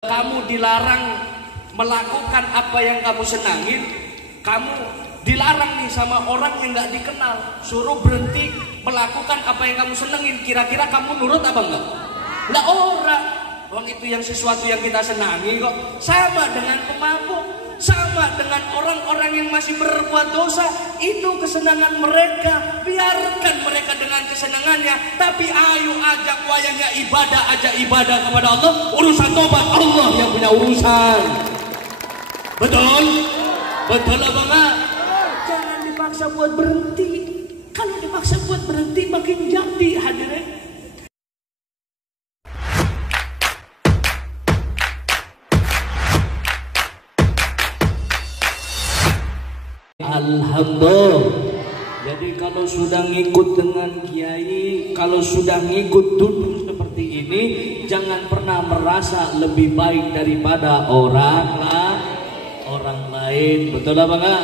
Kamu dilarang melakukan apa yang kamu senangin, kamu dilarang nih sama orang yang gak dikenal, suruh berhenti melakukan apa yang kamu senengin, kira-kira kamu nurut apa enggak? Lah orang itu yang sesuatu yang kita senangi kok. Sama dengan pemabuk, sama dengan orang-orang yang masih berbuat dosa, itu kesenangan mereka, biarkan mereka dengan kesenangannya. Tapi ayo ajak wayangnya ibadah, ajak ibadah kepada Allah. Urusan tobat Allah yang punya urusan. Betul? Betul apa enggak? Jangan dipaksa buat berhenti. Kalau dipaksa buat berhenti makin jadi hadirin. Alhamdulillah. Jadi kalau sudah ngikut dengan kiai, kalau sudah ngikut duduk seperti ini, jangan pernah merasa lebih baik daripada orang lain. Betul apa enggak?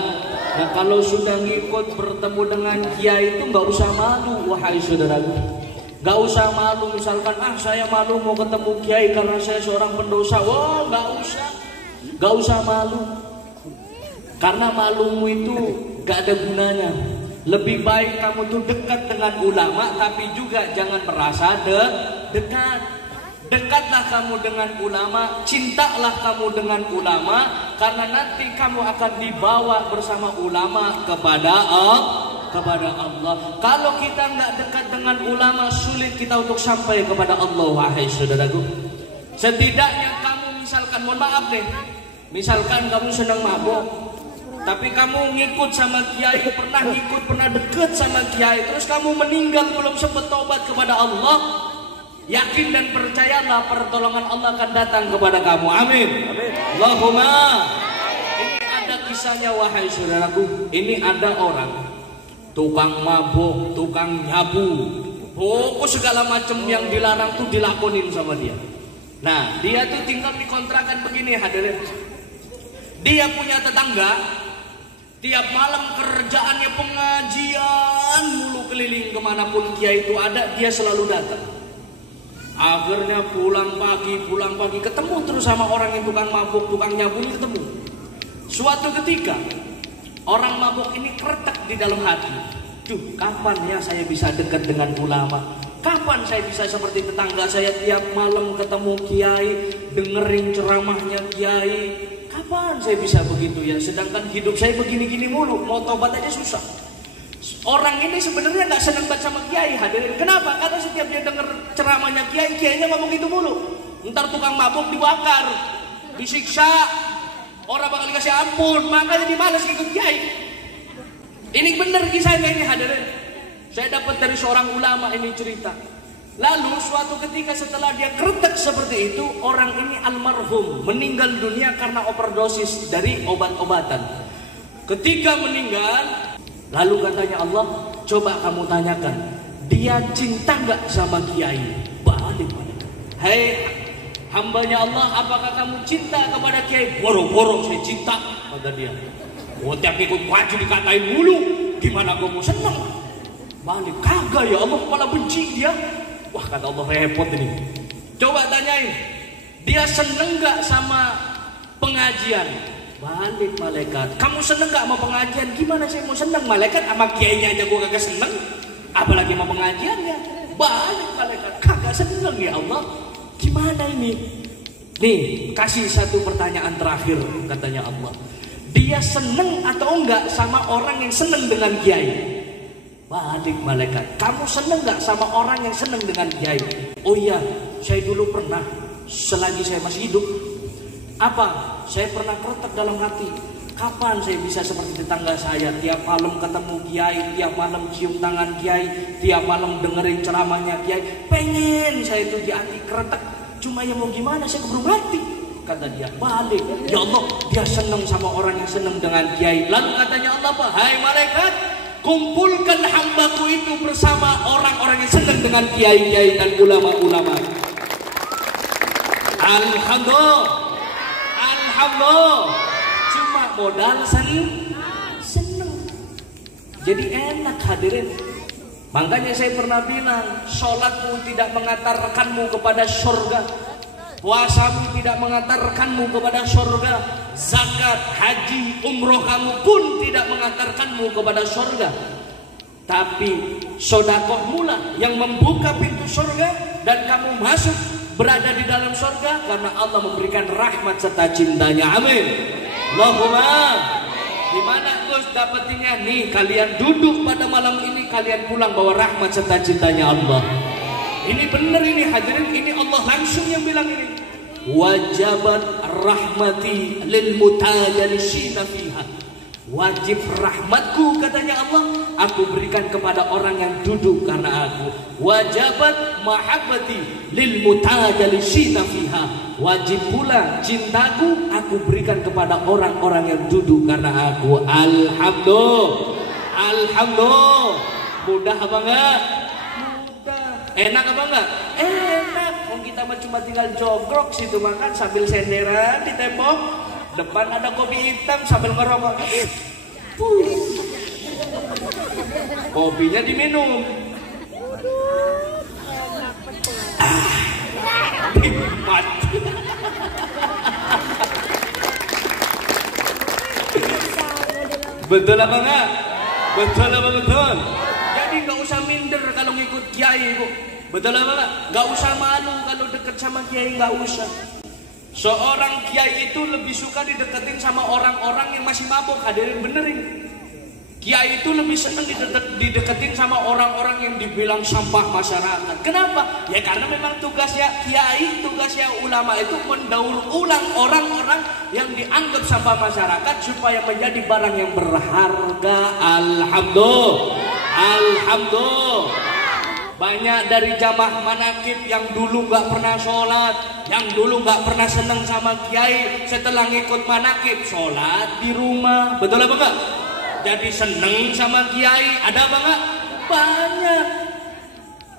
Nah, kalau sudah ngikut bertemu dengan kiai itu nggak usah malu, wahai saudaraku. Nggak usah malu, misalkan saya malu mau ketemu kiai karena saya seorang pendosa. Wah, nggak usah malu. Karena malumu itu gak ada gunanya. Lebih baik kamu tuh dekat dengan ulama, tapi juga jangan merasa dekat. Dekatlah kamu dengan ulama, cintalah kamu dengan ulama, karena nanti kamu akan dibawa bersama ulama kepada Allah. Kalau kita nggak dekat dengan ulama, sulit kita untuk sampai kepada Allah, wahai saudaraku. Setidaknya kamu misalkan, mohon maaf deh, misalkan kamu senang mabuk, tapi kamu ngikut sama kiai, pernah deket sama kiai, terus kamu meninggal belum sempat tobat kepada Allah, yakin dan percayalah pertolongan Allah akan datang kepada kamu. Amin. Allahumma. Ini ada kisahnya, wahai saudaraku. Ini ada orang tukang mabuk, tukang nyabu, pokok segala macam yang dilarang tuh dilakonin sama dia. Nah, dia tuh tinggal di kontrakan begini, hadirin. Dia punya tetangga, tiap malam kerjaannya pengajian mulu, keliling kemanapun kiai itu ada, dia selalu datang. Akhirnya pulang pagi ketemu terus sama orang yang tukang mabuk, tukang nyabu ini ketemu. Suatu ketika orang mabuk ini kretek di dalam hati, kapan ya saya bisa dekat dengan ulama? Kapan saya bisa seperti tetangga saya tiap malam ketemu kiai, dengerin ceramahnya kiai? Kapan saya bisa begitu ya? Sedangkan hidup saya begini-gini mulu, mau tobat aja susah. Orang ini sebenarnya nggak senang banget sama kiai, hadirin. Kenapa? Karena setiap dia denger ceramahnya kiai, kiainya ngomong gitu mulu. Ntar tukang mabuk dibakar, disiksa, orang bakal dikasih ampun, makanya dimalas ikut kiai. Ini bener kisahnya ini, hadirin. Saya dapat dari seorang ulama ini cerita. Lalu suatu ketika setelah dia kretek seperti itu, orang ini almarhum, meninggal dunia karena overdosis dari obat-obatan. Ketika meninggal, lalu katanya Allah, coba kamu tanyakan, dia cinta gak sama kiai? Balik. Hei hambanya Allah, apakah kamu cinta kepada kiai? Boro-boro saya cinta, kata dia. Tiap ikut wajib dikatain mulu, gimana gue mau senang? Balik, kagak ya Allah, malah benci dia. Wah, kata Allah, repot ini. Coba tanyain, dia seneng gak sama pengajian? Balik malaikat, kamu seneng gak sama pengajian? Gimana saya mau seneng? Malaikat sama kiainya aja gue kagak seneng, apalagi sama pengajiannya. Balik malaikat, kagak seneng ya Allah. Gimana ini? Nih, kasih satu pertanyaan terakhir, katanya Allah. Dia seneng atau enggak sama orang yang seneng dengan kiai? Balik malaikat, kamu seneng gak sama orang yang seneng dengan kiai? Oh iya, saya dulu pernah, selagi saya masih hidup. Apa? Saya pernah kretek dalam hati, kapan saya bisa seperti tetangga saya, tiap malam ketemu kiai, tiap malam cium tangan kiai, tiap malam dengerin ceramahnya kiai. Pengen saya itu di hati kretek, cuma ya mau gimana, saya keburu mati. Kata dia, balik, ya Allah, dia seneng sama orang yang seneng dengan kiai. Lalu katanya Allah, hai malaikat, kumpulkan hambaku itu bersama orang-orang yang senang dengan kiai-kiai dan ulama-ulama. Alhamdulillah. Cuma modal seneng. Jadi enak, hadirin. Makanya saya pernah bilang, sholatmu tidak mengantarkanmu kepada surga. puasamu tidak mengantarkanmu kepada surga, zakat, haji, umroh kamu pun tidak mengantarkanmu kepada surga. Tapi sodakohmu lah yang membuka pintu surga dan kamu masuk berada di dalam surga karena Allah memberikan rahmat serta cintanya. Amin. Allahumma. Dimana Gus dapetinnya? Nih kalian duduk pada malam ini, kalian pulang bawa rahmat serta cintanya Allah. Ini benar ini hadirin, ini Allah langsung yang bilang ini. Wajabat rahmati lil mutajalisina fiha. Wajib rahmatku katanya Allah, aku berikan kepada orang yang duduk karena aku. Wajabat mahabbati lil mutajalisina fiha. Wajib pula cintaku aku berikan kepada orang-orang yang duduk karena aku. Alhamdulillah. Alhamdulillah. Mudah apa enggak? Mudah. Enak apa enggak? Enak. Kita mah cuma tinggal jogrok situ makan sambil senderan di tembok. Depan ada kopi hitam sambil ngerokok. Kopinya diminum. Nikmat. Betul apa enggak? Betul apa betul? Jadi nggak usah minder kalau ngikut kiai, Bu. Betul apa enggak? Nggak usah malu kalau deket sama kiai, nggak usah. Seorang kiai itu lebih suka dideketin sama orang-orang yang masih mabuk. Hadirin benerin. Kiai itu lebih senang dideketin sama orang-orang yang dibilang sampah masyarakat. Kenapa? Ya karena memang tugasnya kiai, tugasnya ulama itu mendaur ulang orang-orang yang dianggap sampah masyarakat supaya menjadi barang yang berharga. Alhamdulillah. Alhamdulillah. Banyak dari jamaah manakib yang dulu nggak pernah sholat, yang dulu nggak pernah senang sama kiai, setelah ngikut manakib sholat di rumah. Betul apa enggak? Jadi seneng sama kiai. Ada apa enggak? Banyak.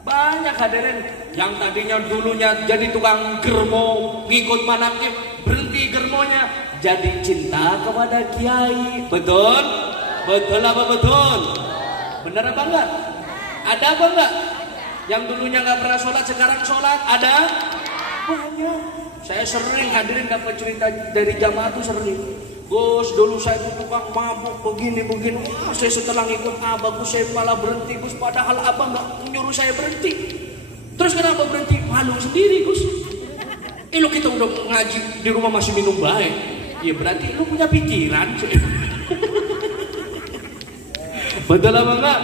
Banyak hadirin. Yang tadinya dulunya jadi tukang germo, ngikut manakib, berhenti germonya, jadi cinta kepada kiai. Betul? Betul apa betul? Benar apa enggak? Ada apa enggak? Yang dulunya nggak pernah sholat sekarang sholat. Ada? Banyak. Saya sering hadirin dapat cerita dari jamaah tuh sering. Gus, dulu saya itu tukang mabuk begini. Wah, saya setelah ngikut abang, Gus, saya malah berhenti, Gus. Padahal abang nggak nyuruh saya berhenti. Terus kenapa berhenti? Malu sendiri, Gus. Lu kita udah ngaji di rumah masih minum baik. Ya berarti lu punya pikiran. Betul apa enggak?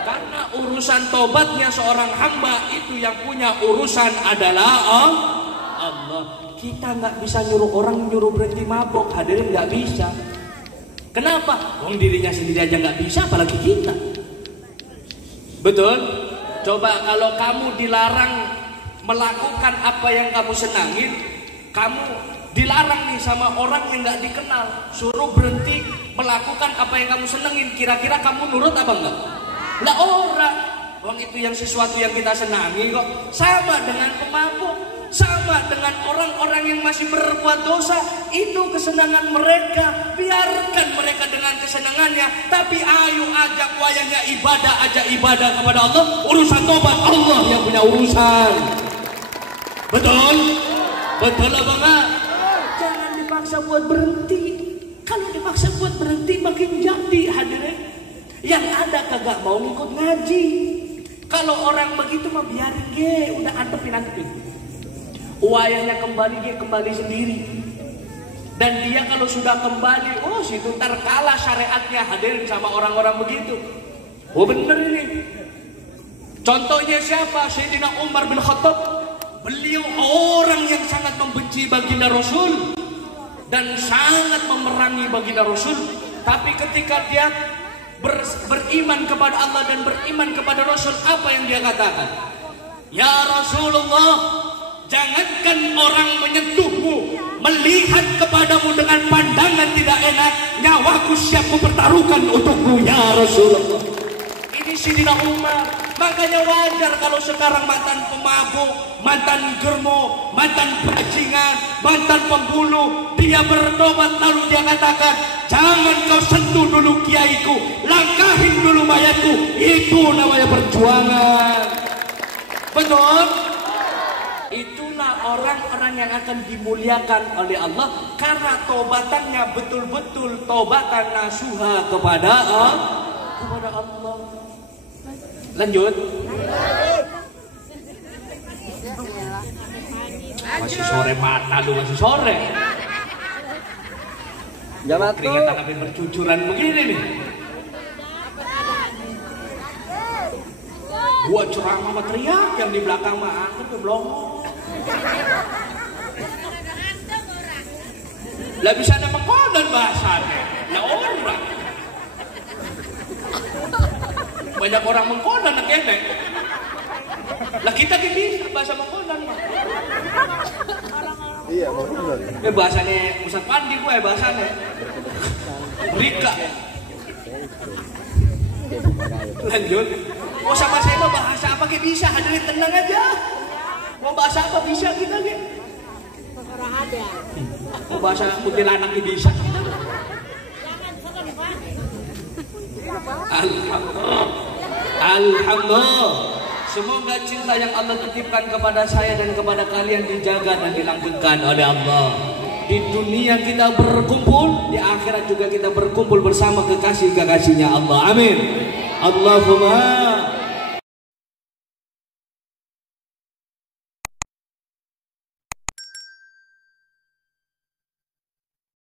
Karena urusan tobatnya seorang hamba itu yang punya urusan adalah Allah. Kita nggak bisa nyuruh orang nyuruh berhenti mabok, hadirin nggak bisa. Kenapa? Wong dirinya sendiri aja nggak bisa, apalagi kita. Betul? Coba kalau kamu dilarang melakukan apa yang kamu senangin, kamu dilarang nih sama orang yang nggak dikenal, suruh berhenti melakukan apa yang kamu senengin, kira-kira kamu nurut apa enggak? Lah orang, wong itu yang sesuatu yang kita senangi kok. Sama dengan pemabuk, sama dengan orang-orang yang masih berbuat dosa. Itu kesenangan mereka, biarkan mereka dengan kesenangannya. Tapi ayo ajak wayangnya ibadah, ajak ibadah kepada Allah. Urusan tobat Allah yang punya urusan. Betul? Betul apa enggak? Jangan dipaksa buat berhenti. Kalau dipaksa buat berhenti makin jadi hadirin. Yang ada kagak mau ngikut ngaji. Kalau orang begitu mah biarin ge, udah antepin. Wayahnya kembali sendiri. Dan dia kalau sudah kembali, oh situ ntar kalah syariatnya hadirin sama orang-orang begitu. Oh bener ini. Contohnya siapa? Sayyidina Umar bin Khattab. Beliau orang yang sangat membenci baginda Rasul dan sangat memerangi baginda Rasul. Tapi ketika dia beriman kepada Allah dan beriman kepada Rasul, apa yang dia katakan? Ya Rasulullah, jangankan orang menyentuhmu, melihat kepadamu dengan pandangan tidak enak, nyawaku siap mempertaruhkan untukmu ya Rasulullah. Ini Sayyidina Umar. Makanya wajar kalau sekarang mantan pemabuk, mantan germo, mantan bajingan, mantan pembunuh, dia bertobat lalu dia katakan, jangan kau sentuh dulu kiaiku, langkahin dulu mayatku. Itu namanya perjuangan. Betul? Itulah orang-orang yang akan dimuliakan oleh Allah karena taubatannya betul-betul taubatan nasuha kepada Allah. Lanjut. Masih sore mata lu, masih sore. Jamat keringetan tapi bercucuran begini nih. Gua ceramah sama teriak, yang di belakang mah aku tuh belum. Lah bisa ada mengkodan bahasanya. Lah orang. Banyak orang mengkodan nak kenek. Lah kita bisa bahasa mengkodan mah. Iya, mengkodan. Bahasanya Ustaz Pandi gue bahasanya. Rika. Lanjut. Mau sama saya mah bahasa apa kayak bisa, hadirin tenang aja. Mau bahasa apa bisa kita gitu. Mau bahasa kuntilanak bisa. Alhamdulillah. Semoga cinta yang Allah titipkan kepada saya dan kepada kalian dijaga dan dilanggengkan oleh Allah. Di dunia kita berkumpul, di akhirat juga kita berkumpul bersama kekasih-kekasihnya Allah. Amin. Allahumma